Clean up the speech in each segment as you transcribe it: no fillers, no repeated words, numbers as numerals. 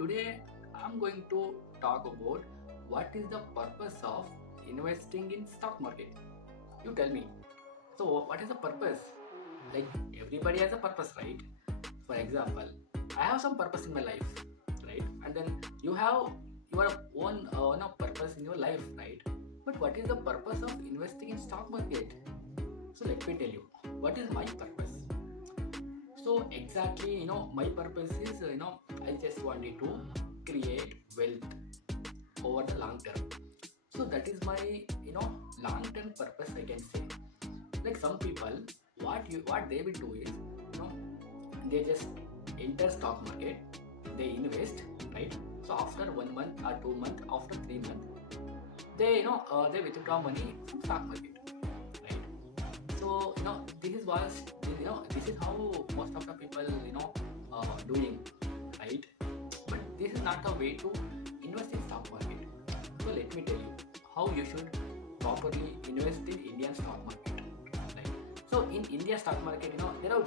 today I'm going to talk about what is the purpose of investing in stock market. You tell me. So what is the purpose? Like everybody has a purpose, right? For example, I have some purpose in my life, right? And then you have your own purpose in your life, right? But what is the purpose of investing in stock market? So let me tell you, what is my purpose? So exactly, my purpose is, I just wanted to create wealth over the long term. So that is my, long term purpose, I can say. Like some people, what they will do is, they just enter stock market, they invest, right? So after 1 month or 2 month, after 3 months, they withdraw money from stock market, right? So this is how most of the people doing, right? But this is not the way to invest in stock market. So let me tell you how you should properly invest in Indian stock market, right? So in India stock market, there are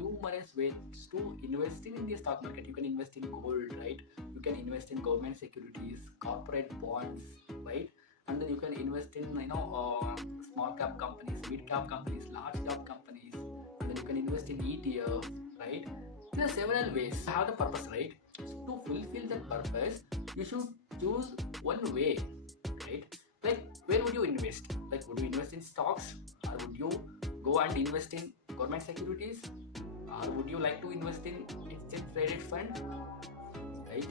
numerous ways to invest in India stock market. You can invest in gold, right? You can invest in government securities, corporate bonds, right? And then you can invest in small cap companies, mid cap companies, large cap companies, and then you can invest in ETF, right? There are several ways. You have the purpose, right? So to fulfill that purpose, you should choose one way, right? Like where would you invest? Like would you invest in stocks, or would you go and invest in government securities, or would you like to invest in exchange traded fund, right?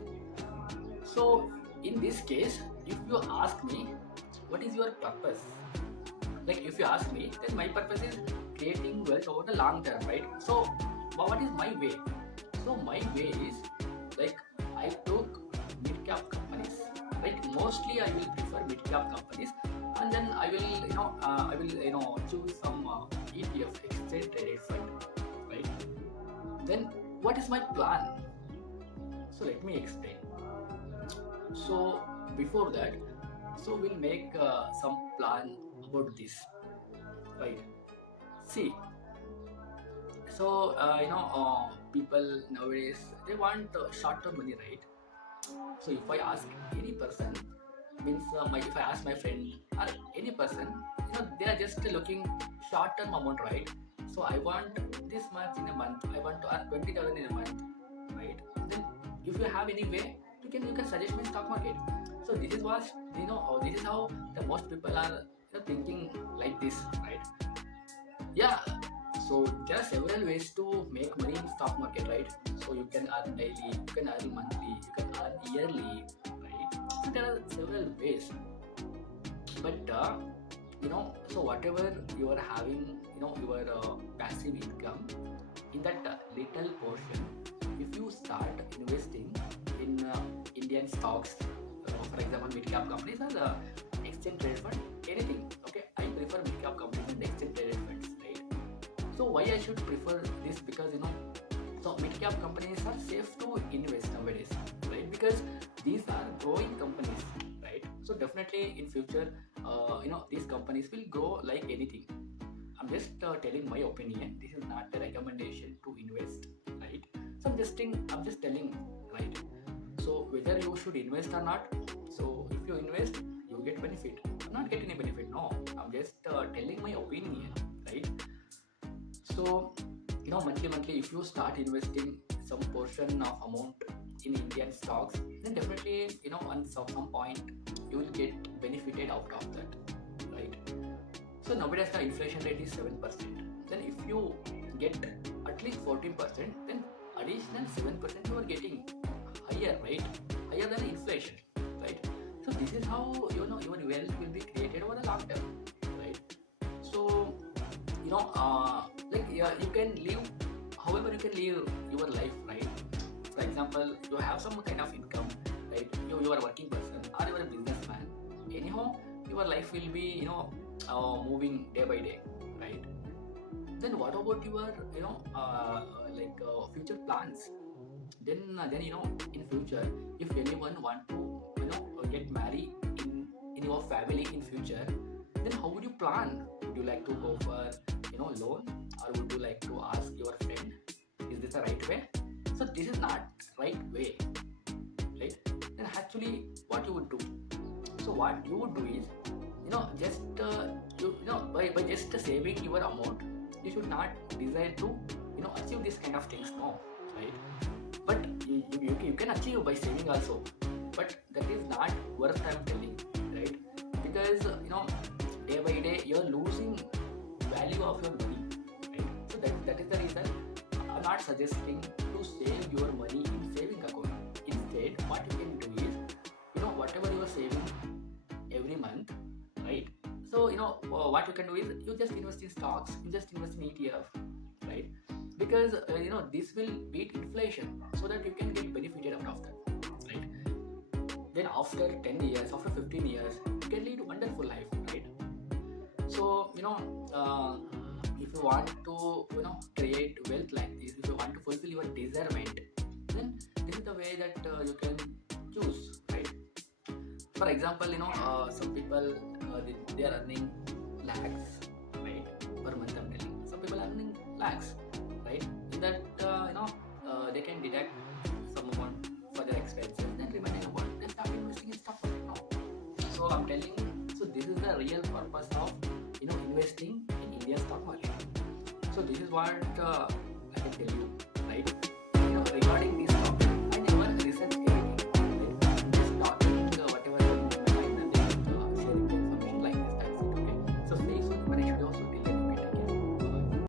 So in this case, if you ask me, what is your purpose? Like if you ask me, then my purpose is creating wealth over the long term, right? So what is my way? So my way is like I took mid cap companies, right? Mostly I will prefer mid cap companies, and then I will choose some ETF, exchange traded fund, right? Then what is my plan? So let me explain. So before that, so we'll make some plan about this, right? See, so people nowadays they want short-term money, right? So if I ask any person, means if I ask my friend or any person, they are just looking short-term amount, right? So I want this much in a month. I want to earn 20,000 in a month, right? Then if you have any way, you can suggest me stock market. So this is what this is how the most people are thinking like this, right? Yeah. So there are several ways to make money in stock market, right? So you can earn daily, you can earn monthly, you can earn yearly, right? So there are several ways. But so whatever you are having, your passive income, in that little portion, if you start investing in Indian stocks, for example, mid cap companies or exchange traded fund, anything. Okay, I prefer mid cap companies and exchange traded funds, right? So why I should prefer this? Because so mid cap companies are safe to invest nowadays, right? Because these are growing companies, right? So definitely in future, these companies will grow like anything. I'm just telling my opinion. This is not a recommendation to invest, right? So I'm just telling, right? So whether you should invest or not. So if you invest, you get benefit. I'm not getting any benefit. No, I'm just telling my opinion, right? So monthly, if you start investing some portion of amount in Indian stocks, then definitely on some point you will get benefited out of that, right? So nowadays the inflation rate is 7%. Then if you get at least 14%, then additional 7% you are getting higher, right? Higher than inflation, right? So this is how your wealth will be created over the long term, right? So like yeah, you can live however you can live your life, right? For example, you have some kind of income, right? You are a working person or you are a businessman. Anyhow, your life will be moving day by day, right? Then what about your future plans? Then in future, if anyone want to get married in your family in future, then how would you plan? Would you like to go for loan, or would you like to ask your friend, is this the right way? So this is not right way. what you would do is, just by just saving your amount, you should not desire to achieve this kind of things, no, right? But you can achieve by saving also, but that is not worth, I'm telling, right? Because day by day you're losing value of your money, right? So that is the reason I'm not suggesting to save your money in saving account. Instead, what you can do is, whatever you are saving every month, right? So what you can do is, you just invest in stocks, you just invest in ETF, right? Because this will beat inflation, so that you can get benefited out of that, right? Then after 10 years, after 15 years, you can lead a wonderful life, right? So if you want to create wealth like this, if you want to fulfill your desirement, then this is the way that you can choose, right? For example, some people, they are earning lakhs, right, per month, I'm telling. Some people are earning lakhs, right? In that, they can deduct some amount for their expenses, then remaining amount they start investing in stock market now. So I'm telling you, so this is the real purpose of investing in Indian stock market. So this is what I can tell you, right? Regarding this